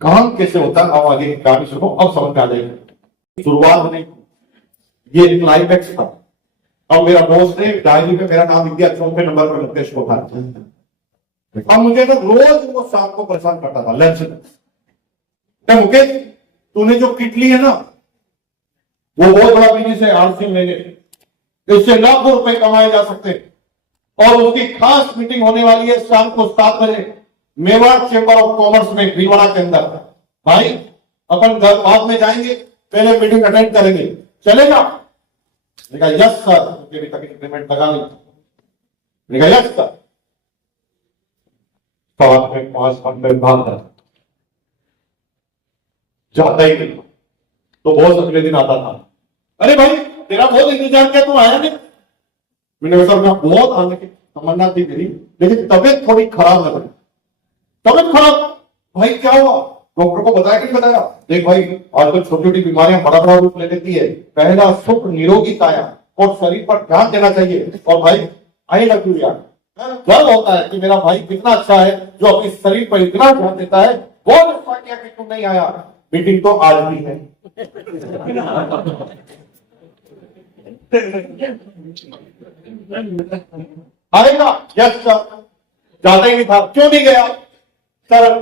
काम कैसे होता है, अब आगे की कहानी सुनो, अब समझ में आ जाएगी। शुरुआत होने, ये क्लाइमैक्स था। अब मेरा बॉस ने डायरी में मेरा नाम लिख दिया, 4वें नंबर पर मुकेश को था। अब मुझे तो रोज वो शाम को परेशान करता था लंच में, मुकेश तूने जो किट ली है ना, वो बहुत बड़ा बिजनेस है, आरसी लेने, इससे लाखों रुपए कमाए जा सकते हैं। और उसकी खास मीटिंग होने वाली है शाम को 7 बजे मेवाड़ चेंबर ऑफ कॉमर्स में भीलवाड़ा के अंदर। भाई अपन घर बाद में जाएंगे, पहले मीटिंग अटेंड करेंगे, चलेगा? Yes sir. अभी तक इंक्रीमेंट लगा नहीं। Yes sir. 5 घंटे बाद जाता ही नहीं तो बहुत अगले दिन आता था, अरे भाई तेरा बहुत इंतजार किया, तुम आया नहीं। मैंने कहा मैं बहुत आने की तमन्ना थी मेरी, लेकिन तबियत थोड़ी खराब लग रही। तबियत खराब? भाई क्या हुआ? डॉक्टर को बताया कि नहीं बताया? देख भाई आजकल छोटी छोटी बीमारियां बड़ा बड़ा रूप ले लेती है, पहला सुख निरोगी काया और शरीर पर ध्यान देना चाहिए। और भाई आई लव यू यार, गर्व होता है कि मेरा भाई कितना अच्छा है जो अपने शरीर पर इतना ध्यान देता है। बहुत अच्छा किया कि तुम नहीं आया, मीटिंग तो आज भी है। आएगा? Yes sir. जाता ही नहीं था। क्यों नहीं गया? सर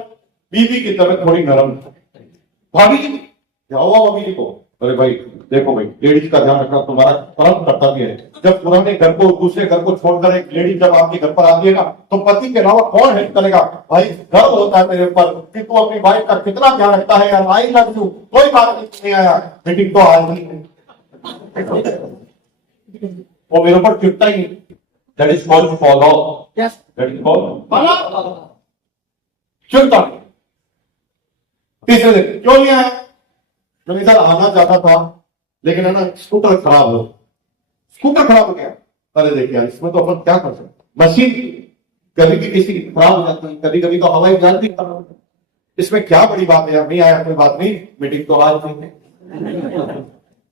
बीवी की तबीयत थोड़ी नरम है। भाभी जी क्या हुआ? भाभी जी को? अरे भाई देखो भाई, लेडीज का ध्यान रखना तुम्हारा परम कर्तव्य है। जब पुराने घर को दूसरे घर को छोड़कर एक लेडीज जब आपके घर पर आती है ना, तो पति के अलावा कौन हेल्प करेगा? भाई गर्व होता है मेरे ऊपर कि तू अपनी वाइफ का कितना ध्यान रखता है यार। I love you. कोई बात नहीं आया, मीटिंग तो आज नहीं है। वो मेरे ऊपर चिपता ही नहीं। That is called follow. Yes, that is called follow. चिपता। तीसरे दिन क्यों नहीं आया? मैं इधर आना चाहता था, लेकिन है ना स्कूटर खराब हो। स्कूटर खराब हो गया। अरे देखिए यार, इसमें तो अपन क्या कर सकते, मशीन कभी भी किसी की खराब हो जाती है, कभी कभी तो हवाई जहाज भी खराब हो जाती है। इसमें क्या बड़ी बात है यार? नहीं आया कोई बात नहीं, मीटिंग तो आज नहीं है।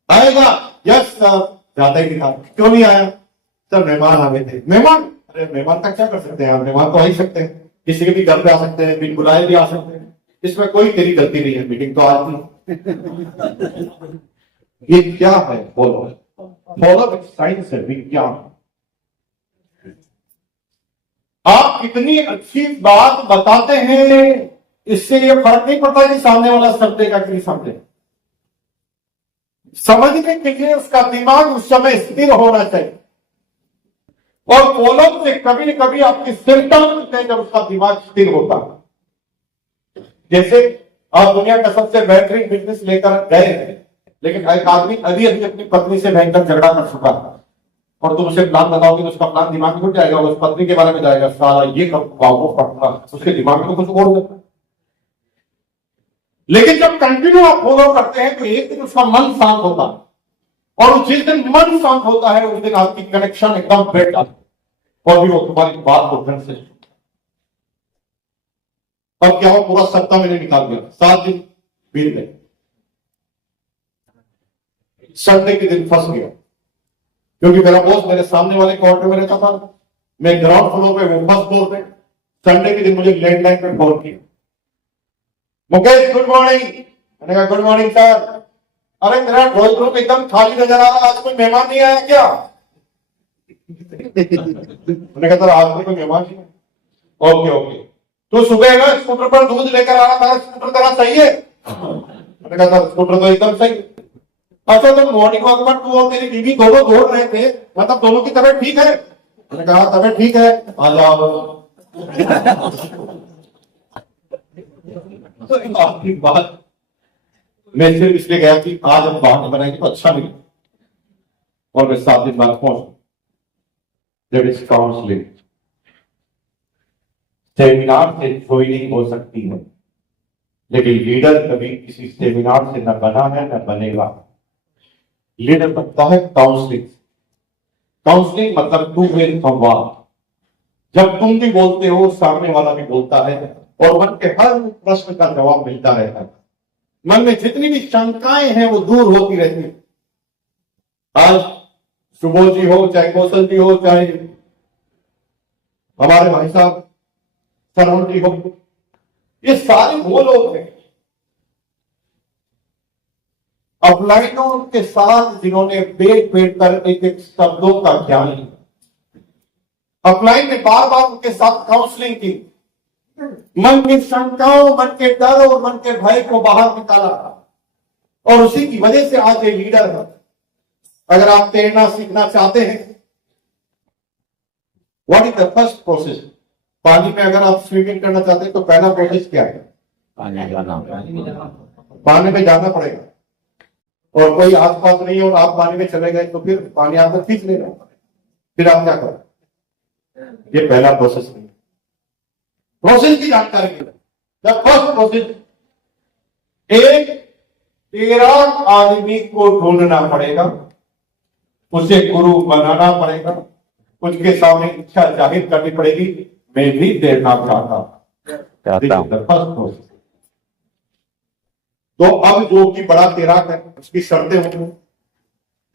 आएगा? Yes sir. जाता ही नहीं था। क्यों नहीं आया? सर मेहमान आ गए थे। मेहमान? अरे मेहमान का क्या कर सकते हैं यार, मेहमान तो आ ही सकते हैं, किसी के भी घर पे आ सकते हैं, बिन बुलाए भी आ सकते हैं, इसमें कोई तेरी गलती नहीं है, मीटिंग तो आज नहीं। ये क्या है? फॉलो। फॉलो साइंस है, विज्ञान। आप इतनी अच्छी बात बताते हैं, इससे ये फर्क नहीं पड़ता कि सामने वाला समझेगा कि नहीं समझे। समझने के लिए उसका दिमाग उस समय स्थिर होना चाहिए। और फॉलो से कभी न कभी आपकी सिम्टम्स होते हैं जब उसका दिमाग स्थिर होता है। जैसे आप दुनिया का सबसे बेहतरीन बिजनेस लेकर गए हैं, लेकिन एक आदमी अभी अभी अपनी पत्नी से भयंकर झगड़ा कर चुका है, और तुम उसे प्लान बताओगे तो उसका प्लान दिमाग में घुट जाएगा, उस पत्नी के बारे में जाएगा, सारा ये करूंगा वो करूंगा, उसके दिमाग में तो कुछ और होता है। लेकिन जब कंटिन्यू आप फॉलो करते हैं तो एक दिन उसका मन शांत होता है, और जिस दिन मन शांत होता है उस दिन आपकी कनेक्शन एकदम बैठ जाती है, और भी वो तुम्हारी बात को ढंग से। अब क्या हो, पूरा सप्ताह मैंने निकाल दिया, 7 दिन बीत गए। संडे के दिन फंस गया, क्योंकि मेरा बॉस मेरे सामने वाले क्वार्टर में रहता था, मैं ग्राउंड फ्लोर पे, वो फर्स्ट फ्लोर पे। संडे के दिन मुझे लैंडलाइन पे कॉल किया, मुकेश गुड मॉर्निंग। मैंने कहा गुड मॉर्निंग सर। अरे मेरा ड्राइंग रूम एकदम खाली नजर आ रहा, आज कोई मेहमान नहीं आया क्या? मैंने कहा सर आज कोई मेहमान नहीं है। ओके ओके, तो सुबह ना स्कूटर पर दूध लेकर आ रहा था, स्कूटर तेरा सही है? मैंने कहा सर स्कूटर तो एकदम सही। अच्छा तो मॉर्निंग वॉक पर तू और तेरी बीवी दोनों दौड़ रहे थे, मतलब दोनों की तबीयत ठीक है? मैंने कहा तबीयत ठीक है, आ जाओ। आपकी बात मैं सिर्फ इसलिए गया कि आज हम बात बनाएंगे तो अच्छा नहीं, और मैं 7 दिन बाद पहुंच। That is counselling. सेमिनार से ज्वाइनिंग हो सकती है, लेकिन लीडर कभी किसी सेमिनार से न बना है न बनेगा। लीडर बनता है काउंसलिंग। काउंसलिंग मतलब टू वे संवाद। जब तुम भी बोलते हो, सामने वाला भी बोलता है, और मन के हर प्रश्न का जवाब मिलता रहता है। मन में जितनी भी शंकाएं हैं वो दूर होती रहती है। आज सुबोध जी हो, चाहे कौशल जी हो, चाहे हमारे भाई साहब सरवण जी हो, ये सारे वो लोग हैं अपलाइनों के साथ जिन्होंने पेट पेट कर एक एक शब्दों का ज्ञान लिया, अपलाइन ने बार बार उनके साथ काउंसलिंग की, मन की शंकाओं, मन के डर और मन के भय को बाहर निकाला, और उसी की वजह से आज ये लीडर है। अगर आप तैरना सीखना चाहते हैं, what is the first process? पानी में अगर आप स्विमिंग करना चाहते हैं तो पहला प्रोसेस क्या है? पानी में जाना पड़ेगा, और कोई आसपास नहीं और आप पानी में चले गए तो फिर पानी आपको खींच लेगा, फिर आप क्या करें? ये पहला प्रोसेस नहीं। प्रोसेस की जानकारी है। द फर्स्ट प्रोसेस, एक तैराक आदमी को ढूंढना पड़ेगा, उसे गुरु बनाना पड़ेगा, उसके सामने इच्छा जाहिर करनी पड़ेगी, मैं भी तैरना चाहता हूं। First process. तो अब जो कि बड़ा तैराक है उसकी शर्तें होंगी,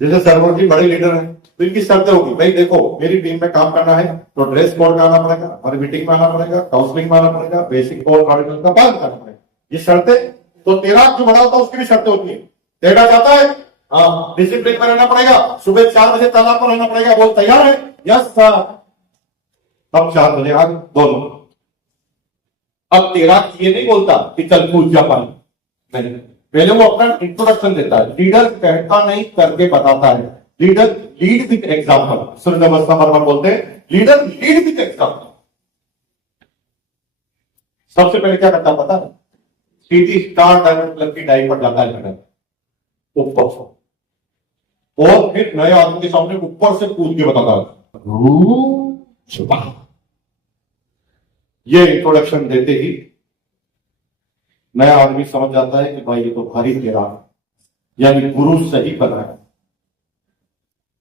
जैसे सरवर जी बड़े लीडर हैं तो इनकी शर्तें होगी, भाई देखो मेरी टीम में काम करना है तो ड्रेस कोड में आना पड़ेगा, हमारी मीटिंग में आना पड़ेगा, काउंसलिंग में आना पड़ेगा, बेसिक कोड ऑर्डिनल का पालन करना पड़ेगा। ये शर्तें, तो तैराक जो बड़ा होता है उसकी भी शर्तें होती है। तैरना चाहता है, हाँ, डिसिप्लिन में रहना पड़ेगा, सुबह 4 बजे तालाब पर रहना पड़ेगा, बोल तैयार है? Yes sir. अब 4 बजे आज दोनों। अब तैराक ये नहीं बोलता कि चल कूद जा पानी, नहीं, पहले वो अपना इंट्रोडक्शन देता है। लीडर कहता नहीं, करके बताता है। Leader lead with example. Surya Namaskar Varma बोलते हैं, लीडर लीड विद एग्जांपल। सबसे पहले क्या करता पता है? सीधी स्टार डायमंड क्लब की डाई पर जाता है ऊपर से, और फिर नए आदमी के सामने ऊपर से कूद के बताता है। ये इंट्रोडक्शन देते ही नया आदमी समझ जाता है कि भाई ये तो भारी तैराक है, यानी गुरु सही बना है।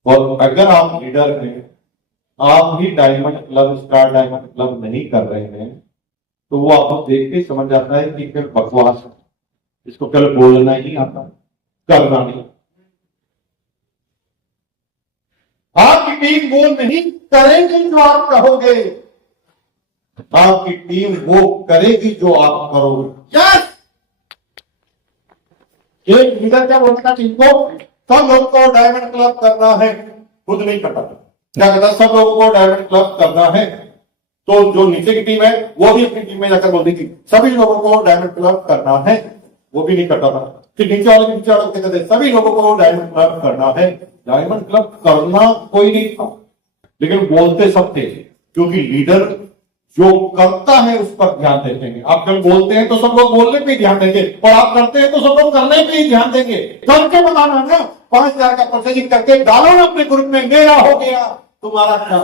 और अगर आप लीडर हैं, आप ही diamond club, star diamond club नहीं कर रहे हैं, तो वो आपको देख के समझ जाता है कि फिर बकवास है, इसको केवल बोलना ही आता, करना नहीं। आपकी टीम वो नहीं करेगी जो आप कहोगे, आपकी टीम वो करेगी जो आप करोगे। यस! एक लीडर क्या बोलता है टीम को? सब लोग को डायमंड क्लब करना है, खुद नहीं करता। क्या कहता? सब लोगों को डायमंड क्लब करना है, तो जो नीचे की टीम है वो भी अपनी टीम में जाकर बोलती थी सभी लोगों को डायमंड क्लब करना है, वो भी नहीं करता था। फिर नीचे वाले कहते थे सभी लोगों को डायमंड क्लब करना है। डायमंड क्लब करना कोई नहीं था, लेकिन बोलते सब थे, क्योंकि लीडर जो करता है उस पर ध्यान देते हैं। आप कल बोलते हैं तो सब लोग बोलने पे ध्यान देंगे, और आप करते हैं तो सब लोग करने पे ही ध्यान देंगे। करके बताना ना, 5,000 का परचेजिंग करके डालो ना अपने ग्रुप में, मेरा हो गया तुम्हारा क्या,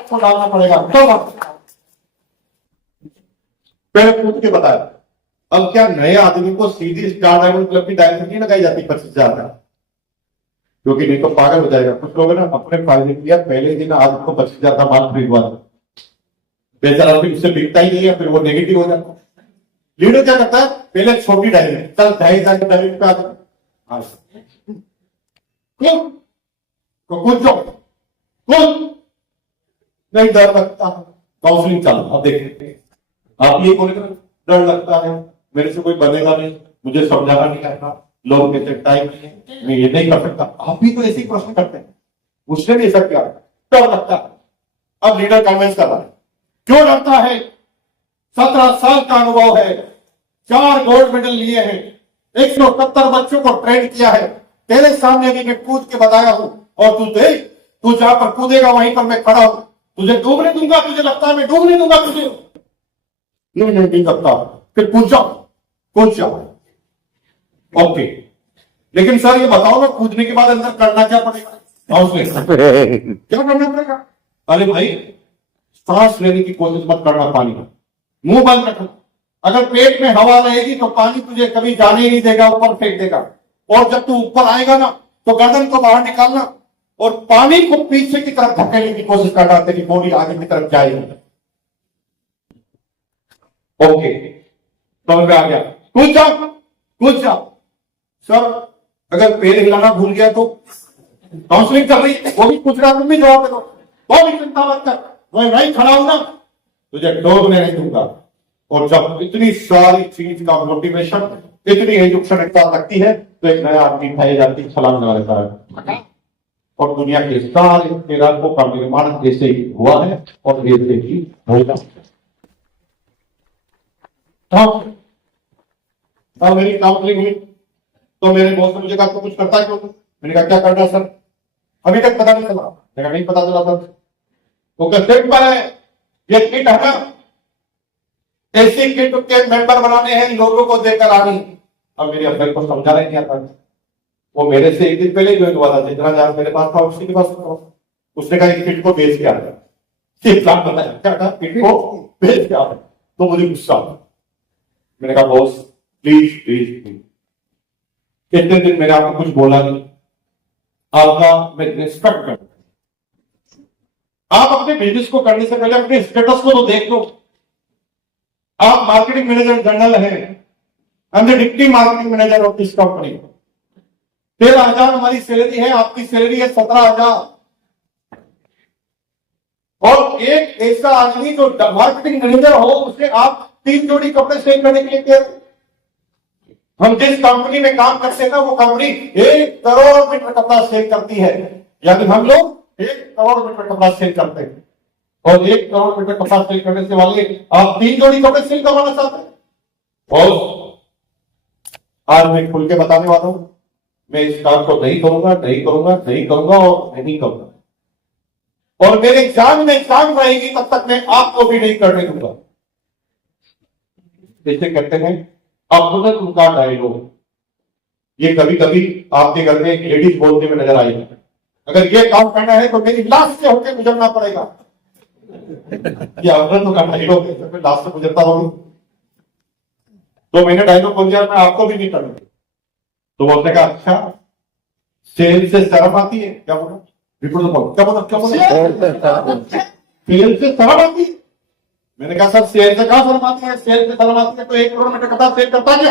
तो डालना पड़ेगा। तो पहले पूछ के बताया। अब क्या नए आदमी को सीधी स्टार डायमंड क्लब की डायमंड नहीं लगाई जाती 25,000 का, क्योंकि नहीं तो पागल हो जाएगा। कुछ लोग ना अपने फायदे किया, पहले दिन आदमी को 25,000 का माल खरीदवा, बेचारा फिर उससे बिकता ही नहीं है, फिर वो नेगेटिव हो जाता है। लीडर क्या करता है? पहले छोटी डायमंड, चल 2,500 की डायमंड पे आता कुछ नहीं, डर लगता है। काउंसलिंग चालू, अब देखिए आप ये बोले डर लगता है, मेरे से कोई बनेगा नहीं, मुझे समझाना नहीं आता, लोग कहते टाइम नहीं है, मैं ये नहीं कर सकता। आप भी तो ऐसे ही प्रश्न करते हैं, उसने भी ऐसा किया, डर लगता है। अब लीडर कन्विंस कर रहा है। क्यों डरता है? 17 साल का अनुभव है, 4 गोल्ड मेडल लिए हैं, 170 बच्चों को ट्रेन किया है, तेरे सामने भी मैं कूद के बताया हूं, और तू देख, तू जहां पर कूदेगा वहीं पर मैं खड़ा हूं, तुझे डूबने दूंगा, तुझे लगता है मैं डूबने दूंगा तुझे? नहीं करता, फिर कूद जाओ। ओके, लेकिन सर ये बताओ ना, कूदने के बाद अंदर करना क्या पड़ेगा? क्या करना पड़ेगा? अरे भाई, सांस लेने की कोशिश मत करना, पानी में मुंह बंद रखना। अगर पेट में हवा रहेगी तो पानी तुझे कभी जाने ही नहीं देगा, ऊपर फेंक देगा। और जब तू ऊपर आएगा ना तो गर्दन को बाहर निकालना और पानी को पीछे की तरफ धकेलने की कोशिश करना, तेरी बॉडी आगे की तरफ जाएगी। ओके, समझ में आ गया? कूद जाओ। सर अगर पैर हिलाना भूल गया तो काउंसलिंग कर रही है, वो भी पूछ रहा, तुम भी जवाब दे दो, वो भी चिंता मत कर, मैं नहीं खड़ा हूं ना, तुझे डोबने नहीं दूंगा। और जब इतनी सारी चीज का मोटिवेशन इतनी एजुकेशन एक साथ लगती है तो एक नया आदमी खाई जाती छलांग लगा लेता है। और दुनिया के सारे निराशों का निर्माण जैसे ही हुआ है और जैसे ही होगा। अब मेरी काउंसलिंग हुई तो मेरे बॉस ने मुझे कहा तो कुछ करता है क्यों? मैंने कहा क्या करना है सर? अभी तक पता नहीं चला। मैंने कहा नहीं पता चला सर। तो कहते पर है ये किट है ना, ऐसी किट के मेंबर बनाने हैं, लोगों को देकर आनी। अब मेरे अफसर को समझा नहीं आता, वो मेरे से एक दिन पहले ज्वाइन हुआ था, जितना जहां मेरे पास था उसी के पास था। उसने कहा इस किट को बेच के आ गया, बताया क्या था, किट को बेच के आ गया। तो मुझे गुस्सा आया। मैंने कहा बॉस प्लीज प्लीज प्लीज, इतने दिन मैंने आपको कुछ बोला नहीं, आपका मैं रिस्पेक्ट करता हूं। आप अपने बिजनेस को करने से पहले अपने स्टेटस को तो देख लो। आप मार्केटिंग मैनेजर जनरल हैं, I am the deputy marketing manager of this company. 13,000 हमारी सैलरी है, आपकी सैलरी है 17,000। और एक ऐसा आदमी जो मार्केटिंग मैनेजर हो, उसे आप 3 जोड़ी कपड़े सेल करने के लिए कह रहे। हम जिस कंपनी में काम करते हैं ना, वो कंपनी 1 करोड़ मीटर कपड़ा सेल करती है। यानी हम लोग 1 करोड़ मीटर कपड़ा सेल करते हैं, और 1 करोड़ मीटर कपड़ा सेल करने से वाले आप 3 जोड़ी कपड़े सेल करवाना चाहते हैं। और आज मैं खुल के बताने वाला हूं, मैं इस काम को नहीं करूंगा, नहीं करूंगा, नहीं करूंगा और नहीं करूंगा। और मेरे जान में जान रहेगी तब तक मैं आपको भी नहीं करने दूंगा। जैसे कहते हैं अपने उनका डायलॉग, ये कभी कभी आपके घर में लेडीज बोलते हुए नजर आएगी, अगर ये काम करना है तो मेरी लाश से होकर गुजरना पड़ेगा। ये अपने का डायलॉग है, तो लाश से गुजरता रहूंगी। तो मैंने डायलॉग बोल दिया, मैं आपको भी नहीं करूंगी। तो बोलने का अच्छा, सेल से शर्म आती है? क्या बोला? क्या बोला? क्या बोला? सेल से शर्म आती है? मैंने कहा सर सेल से कहां शर्म आती है? सेल से शर्म आती है तो 1 करोड़ मीटर कपड़ा सेल करता क्या?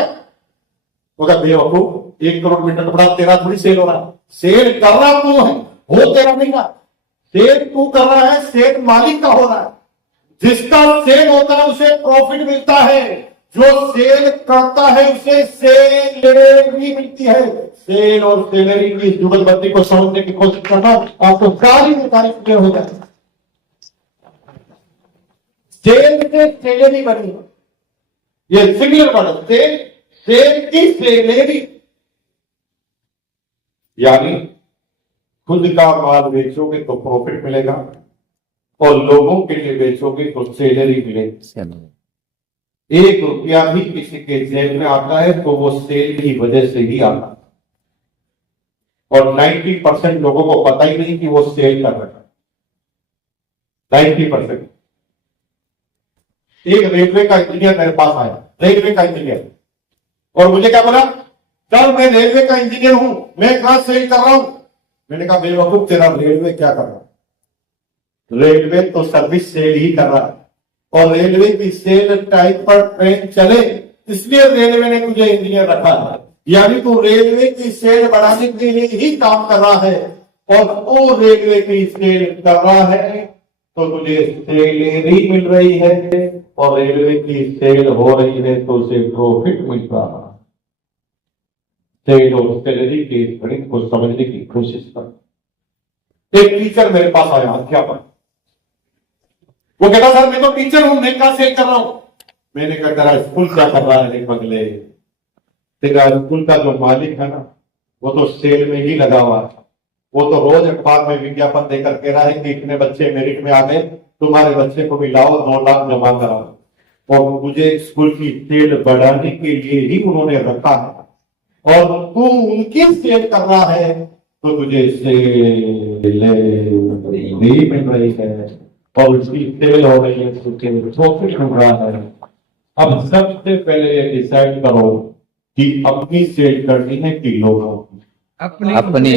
वो क्या बेवकूफ, 1 करोड़ मीटर कपड़ा तेरा थोड़ी सेल हो रहा है। सेल कर रहा तू है, हो तेरा नहीं रहा। सेल तू कर रहा है, सेल मालिक का हो रहा है। जिसका सेल होता है उसे प्रॉफिट मिलता है, जो सेल करता है उसे सैलरी मिलती है। सेल और सैलरी की जुगलबंदी को समझने की कोशिश करना, आपको सारी तारीफ हो जाए। सेल से सैलरी बनी, ये सिंगुलर वर्ड, सेल की सैलरी। यानी खुद का माल बेचोगे तो प्रॉफिट मिलेगा, और लोगों के लिए बेचोगे तो सैलरी मिलेगी। 1 रुपया भी किसी के जेब में आता है तो वो सेल की वजह से ही आता है। और 90% लोगों को पता ही नहीं कि वो सेल कर रहा है। 90%। एक रेलवे का इंजीनियर मेरे पास आया, रेलवे का इंजीनियर, और मुझे क्या बोला, चल मैं रेलवे का इंजीनियर हूं, मैं कहां सेल कर रहा हूं। मैंने कहा बेवकूफ, तेरा रेलवे क्या कर रहा है? रेलवे तो सर्विस सेल ही कर रहा है, और रेलवे की सेल टाइम पर ट्रेन चले, इसलिए रेलवे ने तुझे इंजीनियर रखा है। यानी तू रेलवे की सेल बढ़ाने के लिए ही काम कर रहा है, और वो रेलवे की सेल कर रहा है तो तुझे सैलरी मिल रही है, और रेलवे की सेल हो रही है तो उसे प्रॉफिट मिल रहा है। सेल और सैलरी के गणित को समझने की कोशिश कर। एक टीचर मेरे पास आया, अध्यापक, वो कहता सर मैं तो टीचर हूं, मैं क्या सेल कर रहा हूं। मैंने कहा तेरा स्कूल क्या कर रहा है बगले, तेरा स्कूल का जो मालिक है ना, वो तो सेल में ही लगा हुआ है। वो तो रोज अखबार में विज्ञापन देकर कह रहा है कि इतने बच्चे मेरिट में आ गए, तुम्हारे बच्चे को भी लाओ, 2 लाख जमा कराओ। और मुझे स्कूल की सेल बढ़ाने के लिए ही उन्होंने रखा है, और तू उनकी सेल कर रहा है तो तुझे सेल नहीं मिल रही है, और उसकी सेल हो रही है तो प्रॉफिट मिल रहा है। अब सबसे पहले ये डिसाइड करो कि अपनी सेल करनी है कि लोगों अपनी